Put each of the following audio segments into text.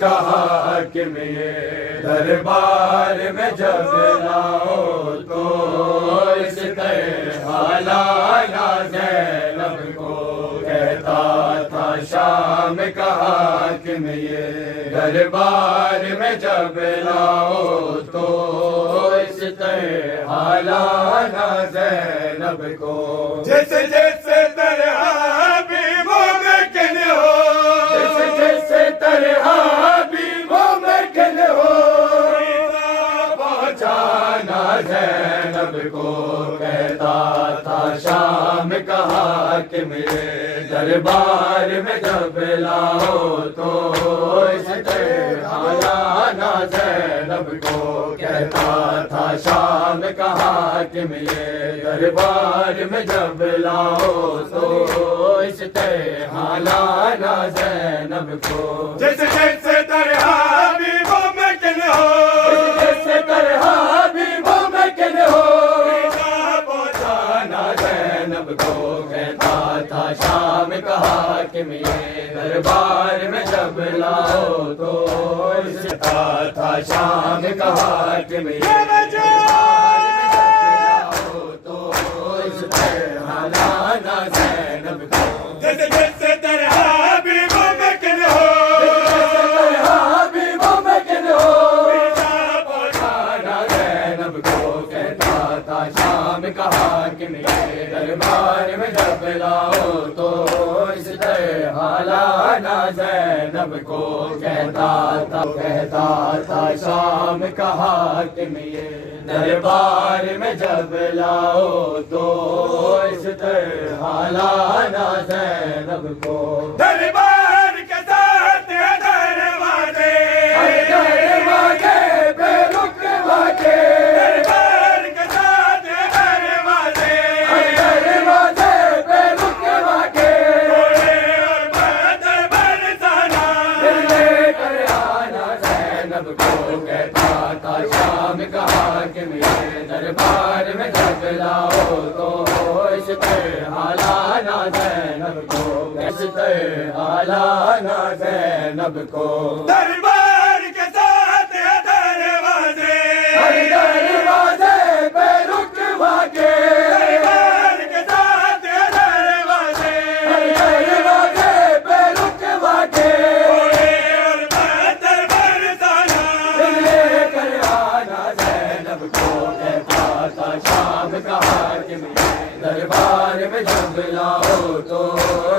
کہا کہ یہ دربار میں جب لاؤ تو اس طرح لانا زینب کو کہتا تھا شام کہا کہ یہ دربار میں جب لاؤ تو اس طرح لانا زینب کو جیسے جیسے طرح بھی ممکن ہو جیسے جیسے طرح بھی ممکن ہو پہنچانا زینب کو کہتا تھا شام کہا کہ میرے دربار میں جب لاؤ تو اس طرح لانا زینب کو کہتا تھا شام کہا کہ میرے دربار میں جب لاؤ تو اس طرح لانا زینب کو جیسے جیسے طرح بھی ممکن ہو جیسے طرح بھی ممکن ہو پہنچانا زینب کو کہتا تھا شام کہا کہ میرے دربار میں جب لاؤ تو اس تھا شام کہا کہ میرے جیسے جیسے طرح بھی ممکن ہو طرح بھی ممکن ہو پہنچانا زینب کو کہتا تھا شام کہا کہ میرے دربار میں جب لاؤ تو اس طرح لانا زینب کو کہتا تھا شام کہا کہ میرے دربار میں جب لاؤ تو اس طرح لانا زینب کو دربار کے ساتھ دروازے دروازے پہ رکوا کے دربار کے ساتھ دروازے دروازے پہ رکوا کے اور بدر برسانا لے کر آنا زینب کو کہتا تھا شام کہا کہ میرے دربار میں جب لاؤ تو اس طرح لانا زینب کو اس طرح لانا زینب کو دربار کے ساتھ دروازے دروازے پہ رکوا کے دربار کے ساتھ دروازے دروازے پہ رکوا کے اور بدر برسانا لے کر آنا زینب کو کہتا تھا شام کہا کہ میرے دربار میں جب لاؤ تو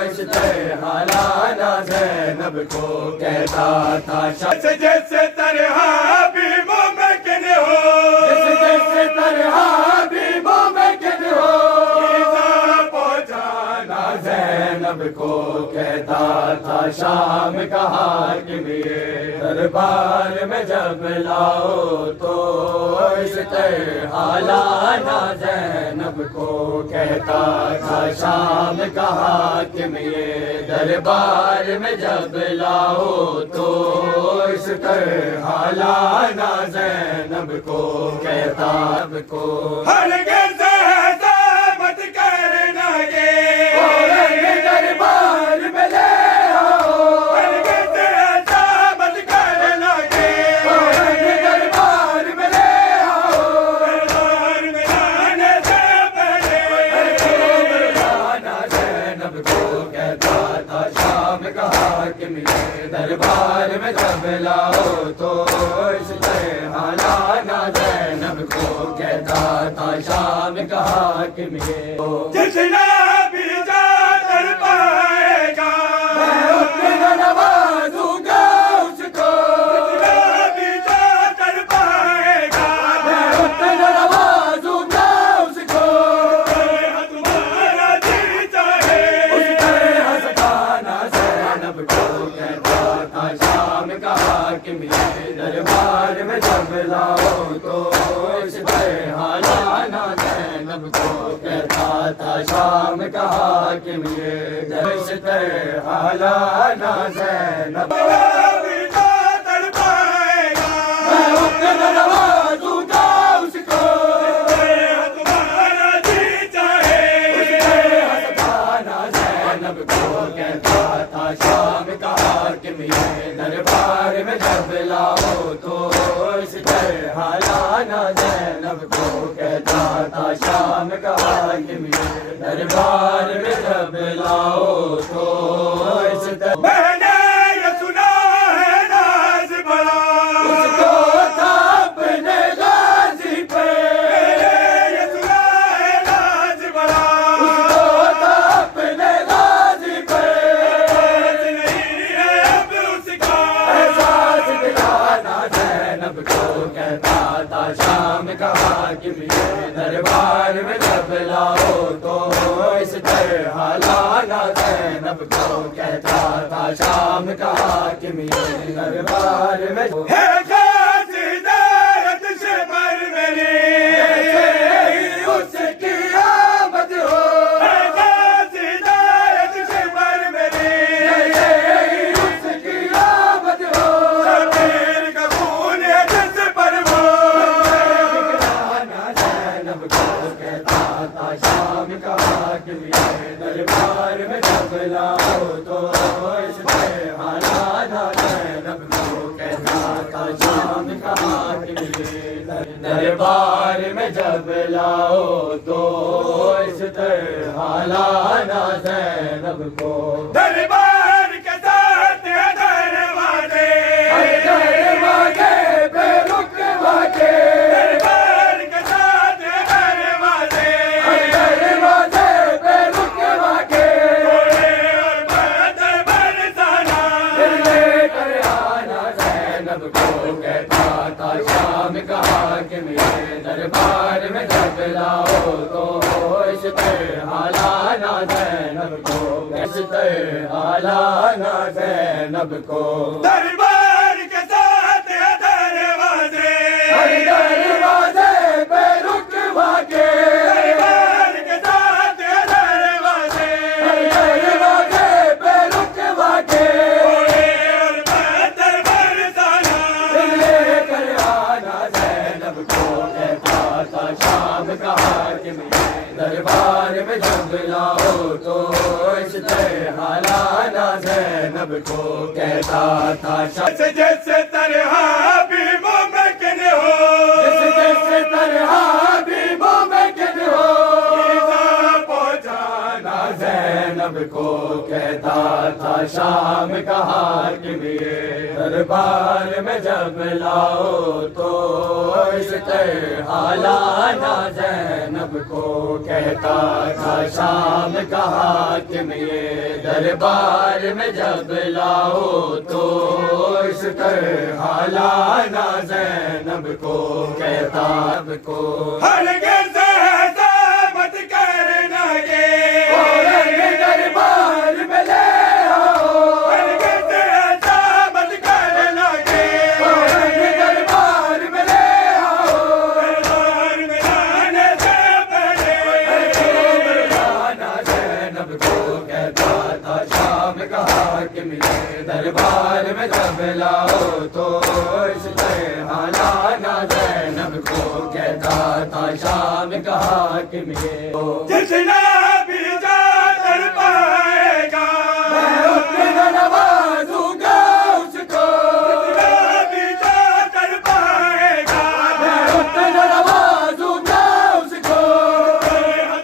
اس طرح لانا زینب کو کہتا تھا جیسے جیسے طرح بھی ممکن ہو جیسے جیسے طرح بھی ممکن ہو پہنچانا زینب کو کہتا تھا شام کہا کہ میرے دربار میں جب لاؤ تو اس طرح لانا زینب کو کہتا تھا شام کہا کہ میرے دربار میں جب لاؤ تو اس طرح لانا زینب کو کہتا کو ہرگز ایسا مت کرنا یہ دربار میں لے آؤ ہرگز ایسا مت کرنا یہ دربار میں لے آؤ دربار میں لانے سے پہلے لانا زینب کو کہتا تھا شام کہا کہ میرے دربار میں جب لاؤ تو اس طرح لانا زینب کو کہتا تھا شام کہا کہ میرے جتنا بھی جا کر پائے گا میں اتنا نوازوں گا اس کو جتنا بھی جا کر پائے گا میں اتنا نوازوں گا اس کو تمہارا جی چاہے اس طرح ستانا زینب کو کہتا تھا شام کہا کہ میرے دربار میں جب لاؤ تو اس طرح لانا زینب کو کہتا تھا شام کہا کہ میرے اس طرح لانا زینب میں اتنا نوازوں گا اس کو تمہارا جی چاہے اس طرح ستانا زینب کو کہتا تھا شام کہا کہ میرے دربار میں زینب کو کہتا تھا شام کا حاکم یہ دربار میں جب لاؤ تو اس طرح میں نے یہ سنا ہے ناز بڑا اس کو تھا اپنے غازی پہ یہ سنا ہے ناز بڑا اس کو تھا اپنے غازی پہ نہیں ہے اب اس کا احساس دلانا زینب کو کہتا تھا شام کا حاکم یہ دربار میں جب لاؤ تو اس طرح لانا زینب کو کہتا تھا شام کا حاکم یہ دربار میں ہے خاص ہدایت سے پر میری اس کی آمد ہو ہے خاص ہدایت سے پر میری اس کی آمد ہو شبیر کا خون ہے جس پر وہ زینب کو کہتا تھا شام کا حاکم یہ دربار میں جب لاؤ تو اس طرح لانا زینب کو کہتا تھا شام کا حاکم یہ دربار میں جب لاؤ تو اس طرح لانا زینب کو دربار کے ساتھ ہے دروازے دروازے پہ رکوا کے دربار کے ساتھ ہے دروازے دروازے پہ رکوا کے گھوڑے اور بادل برسانا لے کر آنا زینب کو کہتا تھا شام کا حاکم یہ دربار میں جب لاؤ تو اس طرح لانا زینب کو اس طرح لانا زینب کو دربار کے ساتھ ہے دروازے دروازے پہ رکوا کے دربار کے ساتھ ہے دروازے دروازے پہ رکوا کے گھوڑے اور بادل برسانا لے کر آنا زینب کو کہتا تھا شام کا حاکم یہ دربار میں جب لاؤ تو اس طرح لانا زینب کو کہتا تھا شام جیسے طرح بھی ممکن ہو جس طرح بھی ممکن ہو پہنچانا زینب کو کہتا تھا شام کا حاکم یہ دربار میں جب لاؤ تو اس طرح لانا زینب کو کہتا تھا شام کا حاکم یہ دربار میں جب لاؤ تو اس طرح لانا زینب کو کہتا کو ہرگز ایسا مت کرنا یہ دربار میں لے آؤ ہرگز ایسا مت کرنا یہ دربار میں لے آؤ دربار میں آنے سے پہلے لانا زینب کو کہتا تھا شام کا حاکم یہ دربار میں جب لاؤ تو اس طرح لانا زینب کو کہتا تھا شام کا حاکم یہ جتنا بھی جا کر پائے گا میں اتنا نوازوں گا اس کو جتنا بھی جا کر پائے گا میں اتنا نوازوں گا اس کو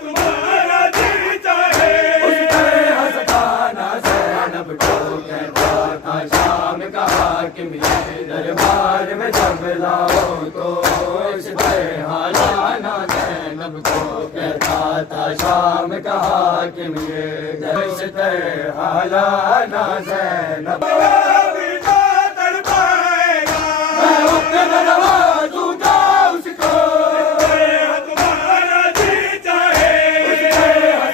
تمہارا دل چاہے اس طرح ستانا زینب کو کہتا تھا شام کا حاکم یہ دربار میں جب لاؤ تو اس طرح لانا زینب کو کہتا تھا شام کا حاکم یہ اس طرح لانا زینب بھی جا کر پائے گا میں اتنا نوازوں گا اس کو تمہارا دل چاہے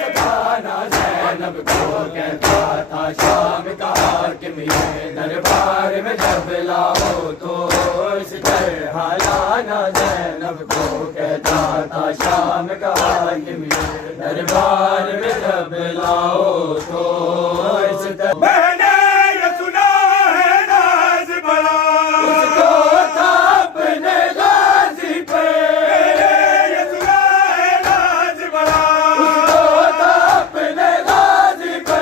ستانا زینب کو کہتا تھا شام کا حاکم یہ دربار میں جب لاؤ تو اس طرح لانا زینب کو کہتا تھا شام کا حاکم یہ دربار میں جب لاؤ تو اس طرح میں نے یہ سنا ہے ناز بڑا اس کو تھا اپنے غازی پہ یہ سنا ہے ناز بڑا اس کو تھا اپنے غازی پہ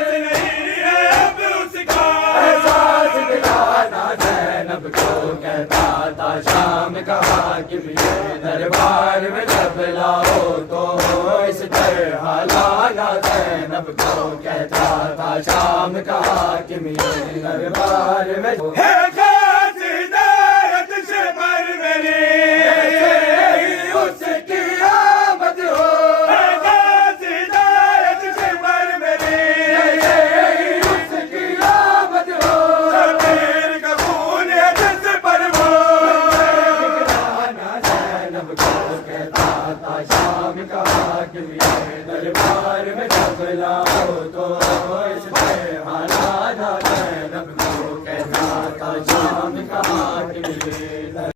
نہیں ہے اب اس کا احساس دلانا زینب کو کہتا تھا شام کا حاکم یہ دربار میں جب لاؤ تو اس طرح لانا زینب کو کہتا تھا شام کا حاکم یہ دربار میں ہے